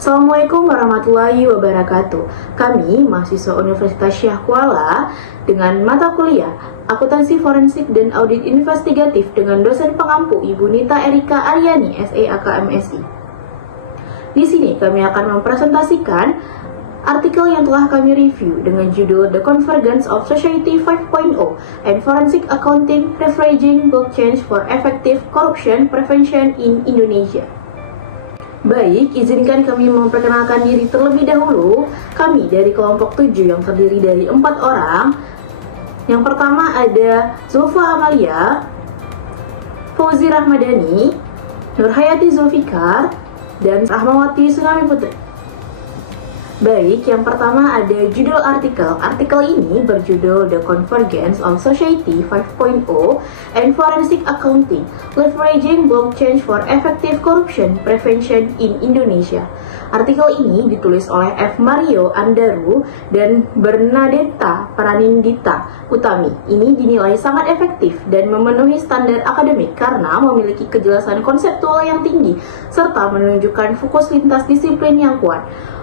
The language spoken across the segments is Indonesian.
Assalamualaikum warahmatullahi wabarakatuh. Kami, mahasiswa Universitas Syah Kuala, dengan mata kuliah Akuntansi Forensik dan Audit Investigatif dengan dosen pengampu Ibu Nita Erika Aryani, SEAK MSI. Di sini kami akan mempresentasikan artikel yang telah kami review dengan judul The Convergence of Society 5.0 and Forensic Accounting Leveraging Blockchain for Effective Corruption Prevention in Indonesia. Baik, izinkan kami memperkenalkan diri terlebih dahulu. Kami dari kelompok 7 yang terdiri dari 4 orang. Yang pertama ada Zulfa Amalia, Fauzi Rahmadani, Nurhayati Zulfikar, dan Rahmawati Tsunami Putri. Baik, yang pertama ada judul artikel. Artikel ini berjudul The Convergence of Society 5.0 and Forensic Accounting Leveraging Blockchain for Effective Corruption Prevention in Indonesia. Artikel ini ditulis oleh F. Mario Andaru dan Bernadetta Pranindita Utami. Ini dinilai sangat efektif dan memenuhi standar akademik karena memiliki kejelasan konseptual yang tinggi serta menunjukkan fokus lintas disiplin yang kuat.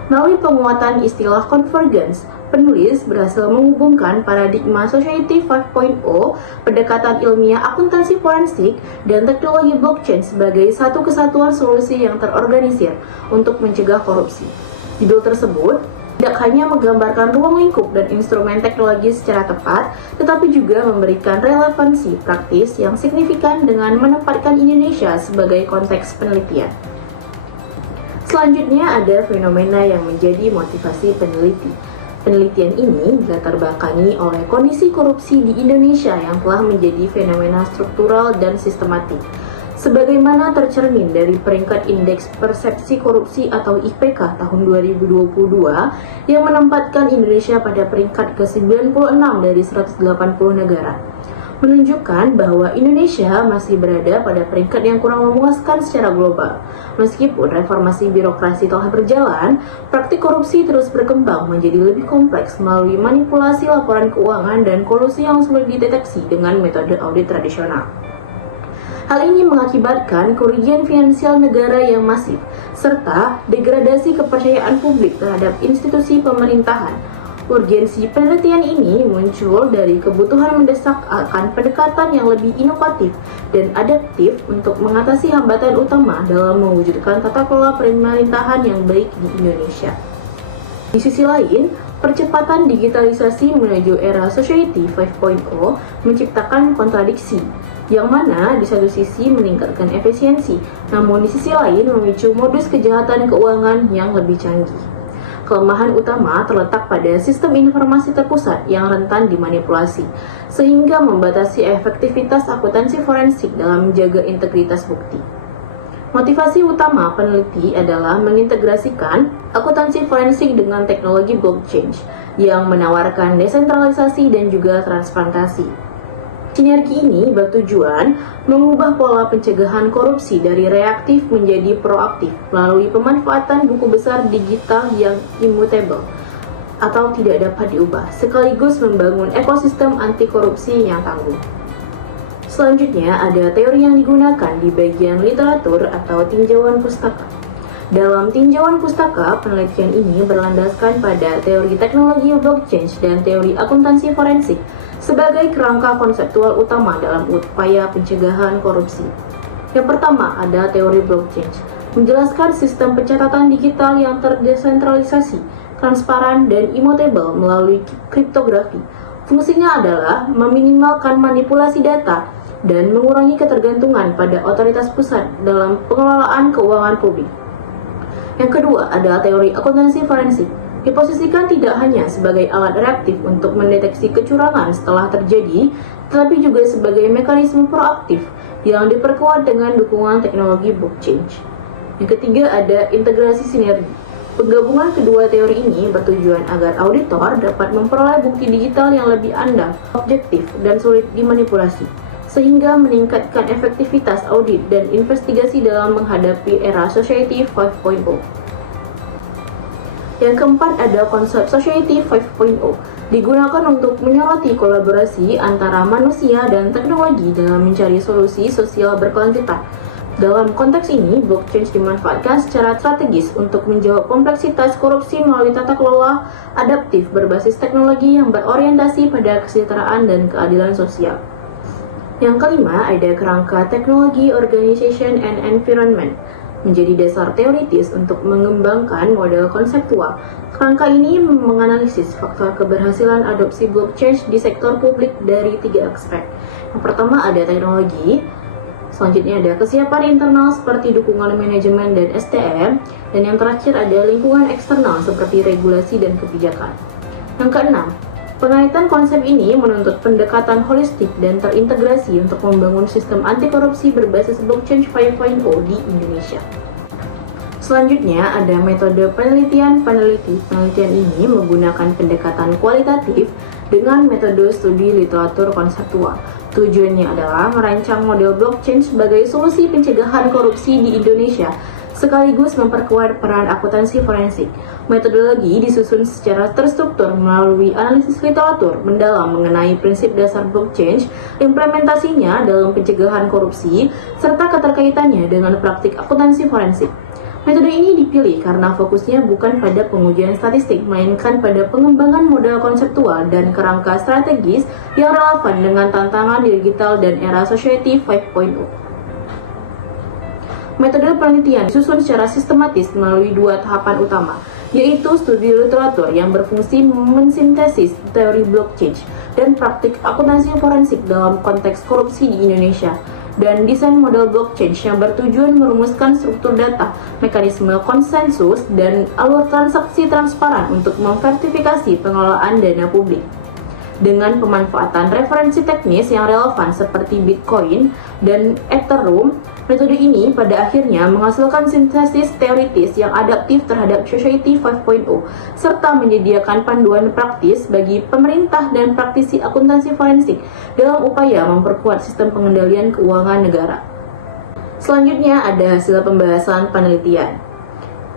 Melalui penguatan istilah convergence, penulis berhasil menghubungkan paradigma Society 5.0, pendekatan ilmiah akuntansi forensik, dan teknologi blockchain sebagai satu kesatuan solusi yang terorganisir untuk mencegah korupsi. Judul tersebut tidak hanya menggambarkan ruang lingkup dan instrumen teknologi secara tepat, tetapi juga memberikan relevansi praktis yang signifikan dengan menempatkan Indonesia sebagai konteks penelitian. Selanjutnya ada fenomena yang menjadi motivasi peneliti. Penelitian ini dilatar belakangi oleh kondisi korupsi di Indonesia yang telah menjadi fenomena struktural dan sistematik. Sebagaimana tercermin dari peringkat Indeks Persepsi Korupsi atau IPK tahun 2022 yang menempatkan Indonesia pada peringkat ke-96 dari 180 negara. Menunjukkan bahwa Indonesia masih berada pada peringkat yang kurang memuaskan secara global. Meskipun reformasi birokrasi telah berjalan, praktik korupsi terus berkembang menjadi lebih kompleks melalui manipulasi laporan keuangan dan kolusi yang sulit dideteksi dengan metode audit tradisional. Hal ini mengakibatkan kerugian finansial negara yang masif, serta degradasi kepercayaan publik terhadap institusi pemerintahan. Urgensi penelitian ini muncul dari kebutuhan mendesak akan pendekatan yang lebih inovatif dan adaptif untuk mengatasi hambatan utama dalam mewujudkan tata kelola pemerintahan yang baik di Indonesia. Di sisi lain, percepatan digitalisasi menuju era Society 5.0 menciptakan kontradiksi, yang mana di satu sisi meningkatkan efisiensi, namun di sisi lain memicu modus kejahatan keuangan yang lebih canggih. Kelemahan utama terletak pada sistem informasi terpusat yang rentan dimanipulasi, sehingga membatasi efektivitas akuntansi forensik dalam menjaga integritas bukti. Motivasi utama peneliti adalah mengintegrasikan akuntansi forensik dengan teknologi blockchain yang menawarkan desentralisasi dan juga transparansi. Sinergi ini bertujuan mengubah pola pencegahan korupsi dari reaktif menjadi proaktif melalui pemanfaatan buku besar digital yang immutable atau tidak dapat diubah, sekaligus membangun ekosistem anti korupsi yang tangguh. Selanjutnya ada teori yang digunakan di bagian literatur atau tinjauan pustaka. Dalam tinjauan pustaka, penelitian ini berlandaskan pada teori teknologi blockchain dan teori akuntansi forensik sebagai kerangka konseptual utama dalam upaya pencegahan korupsi. Yang pertama ada teori blockchain, menjelaskan sistem pencatatan digital yang terdesentralisasi, transparan, dan immutable melalui kriptografi. Fungsinya adalah meminimalkan manipulasi data dan mengurangi ketergantungan pada otoritas pusat dalam pengelolaan keuangan publik. Yang kedua adalah teori akuntansi forensik, diposisikan tidak hanya sebagai alat reaktif untuk mendeteksi kecurangan setelah terjadi, tetapi juga sebagai mekanisme proaktif yang diperkuat dengan dukungan teknologi blockchain. Yang ketiga ada integrasi sinergi. Penggabungan kedua teori ini bertujuan agar auditor dapat memperoleh bukti digital yang lebih andal, objektif, dan sulit dimanipulasi, sehingga meningkatkan efektivitas audit dan investigasi dalam menghadapi era Society 5.0. Yang keempat ada konsep Society 5.0, digunakan untuk menyoroti kolaborasi antara manusia dan teknologi dalam mencari solusi sosial berkelanjutan. Dalam konteks ini, blockchain dimanfaatkan secara strategis untuk menjawab kompleksitas korupsi melalui tata kelola adaptif berbasis teknologi yang berorientasi pada kesejahteraan dan keadilan sosial. Yang kelima, ada kerangka teknologi organization and environment, menjadi dasar teoritis untuk mengembangkan model konseptual. Kerangka ini menganalisis faktor keberhasilan adopsi blockchain di sektor publik dari 3 aspek. Yang pertama ada teknologi, selanjutnya ada kesiapan internal seperti dukungan manajemen dan SDM, dan yang terakhir ada lingkungan eksternal seperti regulasi dan kebijakan. Yang keenam, pengaitan konsep ini menuntut pendekatan holistik dan terintegrasi untuk membangun sistem anti korupsi berbasis blockchain 5.0 di Indonesia. Selanjutnya ada metode penelitian peneliti. Penelitian ini menggunakan pendekatan kualitatif dengan metode studi literatur konseptual. Tujuannya adalah merancang model blockchain sebagai solusi pencegahan korupsi di Indonesia, sekaligus memperkuat peran akuntansi forensik. Metodologi disusun secara terstruktur melalui analisis literatur mendalam mengenai prinsip dasar blockchain, implementasinya dalam pencegahan korupsi, serta keterkaitannya dengan praktik akuntansi forensik. Metode ini dipilih karena fokusnya bukan pada pengujian statistik, melainkan pada pengembangan model konseptual dan kerangka strategis yang relevan dengan tantangan digital dan era Society 5.0. Metode penelitian disusun secara sistematis melalui 2 tahapan utama, yaitu studi literatur yang berfungsi mensintesis teori blockchain dan praktik akuntansi forensik dalam konteks korupsi di Indonesia, dan desain model blockchain yang bertujuan merumuskan struktur data, mekanisme konsensus, dan alur transaksi transparan untuk memverifikasi pengelolaan dana publik. Dengan pemanfaatan referensi teknis yang relevan seperti Bitcoin dan Ethereum, metode ini pada akhirnya menghasilkan sintesis teoritis yang adaptif terhadap Society 5.0, serta menyediakan panduan praktis bagi pemerintah dan praktisi akuntansi forensik dalam upaya memperkuat sistem pengendalian keuangan negara. Selanjutnya ada hasil pembahasan penelitian.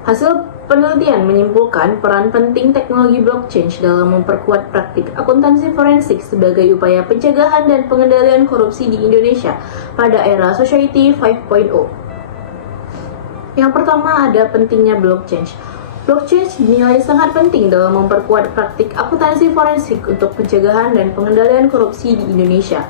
Hasil penelitian menyimpulkan peran penting teknologi blockchain dalam memperkuat praktik akuntansi forensik sebagai upaya pencegahan dan pengendalian korupsi di Indonesia pada era Society 5.0. Yang pertama ada pentingnya blockchain. Blockchain dinilai sangat penting dalam memperkuat praktik akuntansi forensik untuk pencegahan dan pengendalian korupsi di Indonesia.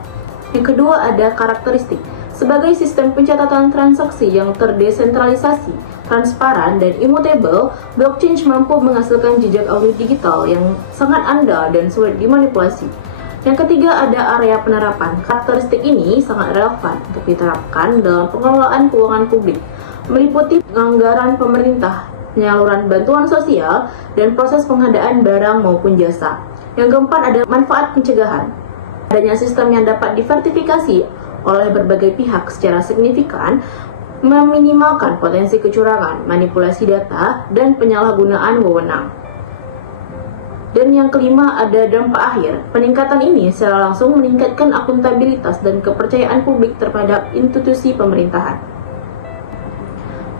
Yang kedua ada karakteristik. Sebagai sistem pencatatan transaksi yang terdesentralisasi, transparan, dan immutable, blockchain mampu menghasilkan jejak audit digital yang sangat andal dan sulit dimanipulasi. Yang ketiga ada area penerapan. Karakteristik ini sangat relevan untuk diterapkan dalam pengelolaan keuangan publik, meliputi penganggaran pemerintah, penyaluran bantuan sosial, dan proses pengadaan barang maupun jasa. Yang keempat ada manfaat pencegahan. Adanya sistem yang dapat diversifikasi oleh berbagai pihak secara signifikan meminimalkan potensi kecurangan, manipulasi data, dan penyalahgunaan wewenang. Dan yang kelima ada dampak akhir. Peningkatan ini secara langsung meningkatkan akuntabilitas dan kepercayaan publik terhadap institusi pemerintahan.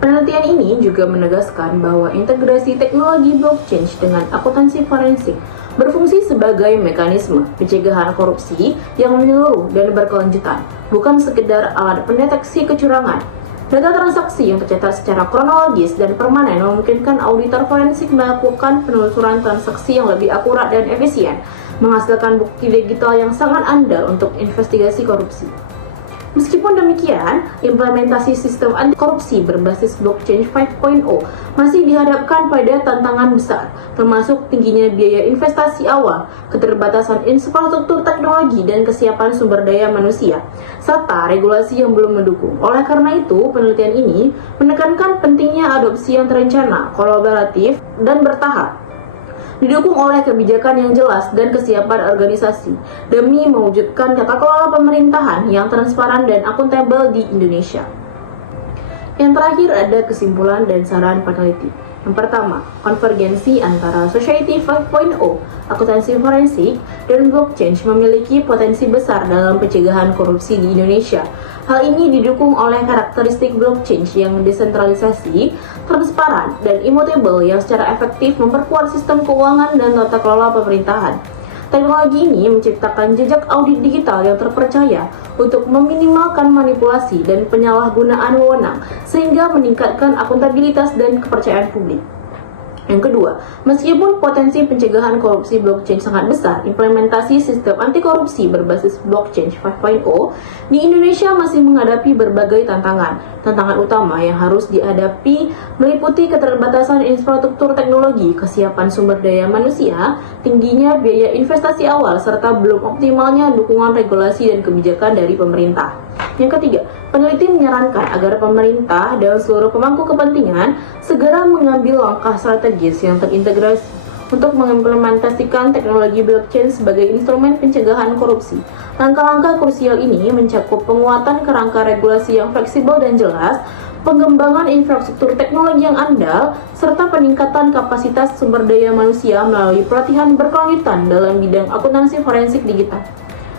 Penelitian ini juga menegaskan bahwa integrasi teknologi blockchain dengan akuntansi forensik berfungsi sebagai mekanisme pencegahan korupsi yang menyeluruh dan berkelanjutan, bukan sekedar alat pendeteksi kecurangan. Data transaksi yang tercatat secara kronologis dan permanen memungkinkan auditor forensik melakukan penelusuran transaksi yang lebih akurat dan efisien, menghasilkan bukti digital yang sangat andal untuk investigasi korupsi. Meskipun demikian, implementasi sistem anti korupsi berbasis blockchain 5.0 masih dihadapkan pada tantangan besar, termasuk tingginya biaya investasi awal, keterbatasan infrastruktur teknologi dan kesiapan sumber daya manusia, serta regulasi yang belum mendukung. Oleh karena itu, penelitian ini menekankan pentingnya adopsi yang terencana, kolaboratif, dan bertahap, didukung oleh kebijakan yang jelas dan kesiapan organisasi demi mewujudkan tata kelola pemerintahan yang transparan dan akuntabel di Indonesia. Yang terakhir ada kesimpulan dan saran peneliti. Yang pertama, konvergensi antara Society 5.0, akuntansi forensik, dan blockchain memiliki potensi besar dalam pencegahan korupsi di Indonesia. Hal ini didukung oleh karakteristik blockchain yang desentralisasi, transparan, dan immutable yang secara efektif memperkuat sistem keuangan dan tata kelola pemerintahan. Teknologi ini menciptakan jejak audit digital yang terpercaya untuk meminimalkan manipulasi dan penyalahgunaan wewenang, sehingga meningkatkan akuntabilitas dan kepercayaan publik. Yang kedua, meskipun potensi pencegahan korupsi blockchain sangat besar, implementasi sistem anti korupsi berbasis blockchain 5.0 di Indonesia masih menghadapi berbagai tantangan. Tantangan utama yang harus dihadapi meliputi keterbatasan infrastruktur teknologi, kesiapan sumber daya manusia, tingginya biaya investasi awal, serta belum optimalnya dukungan regulasi dan kebijakan dari pemerintah. Yang ketiga, peneliti menyarankan agar pemerintah dan seluruh pemangku kepentingan segera mengambil langkah strategis yang terintegrasi untuk mengimplementasikan teknologi blockchain sebagai instrumen pencegahan korupsi. Langkah-langkah krusial ini mencakup penguatan kerangka regulasi yang fleksibel dan jelas, pengembangan infrastruktur teknologi yang andal, serta peningkatan kapasitas sumber daya manusia melalui pelatihan berkelanjutan dalam bidang akuntansi forensik digital.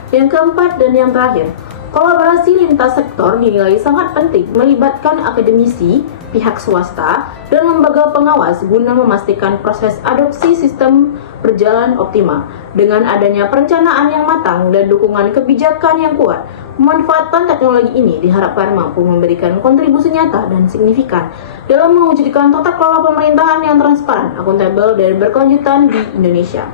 Yang keempat dan yang terakhir, kolaborasi lintas sektor dinilai sangat penting, melibatkan akademisi, pihak swasta, dan lembaga pengawas guna memastikan proses adopsi sistem berjalan optimal. Dengan adanya perencanaan yang matang dan dukungan kebijakan yang kuat, pemanfaatan teknologi ini diharapkan mampu memberikan kontribusi nyata dan signifikan dalam mewujudkan tata kelola pemerintahan yang transparan, akuntabel, dan berkelanjutan di Indonesia.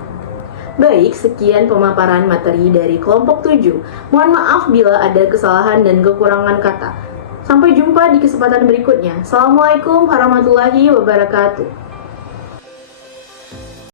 Baik, sekian pemaparan materi dari kelompok 7. Mohon maaf bila ada kesalahan dan kekurangan kata. Sampai jumpa di kesempatan berikutnya. Assalamualaikum warahmatullahi wabarakatuh.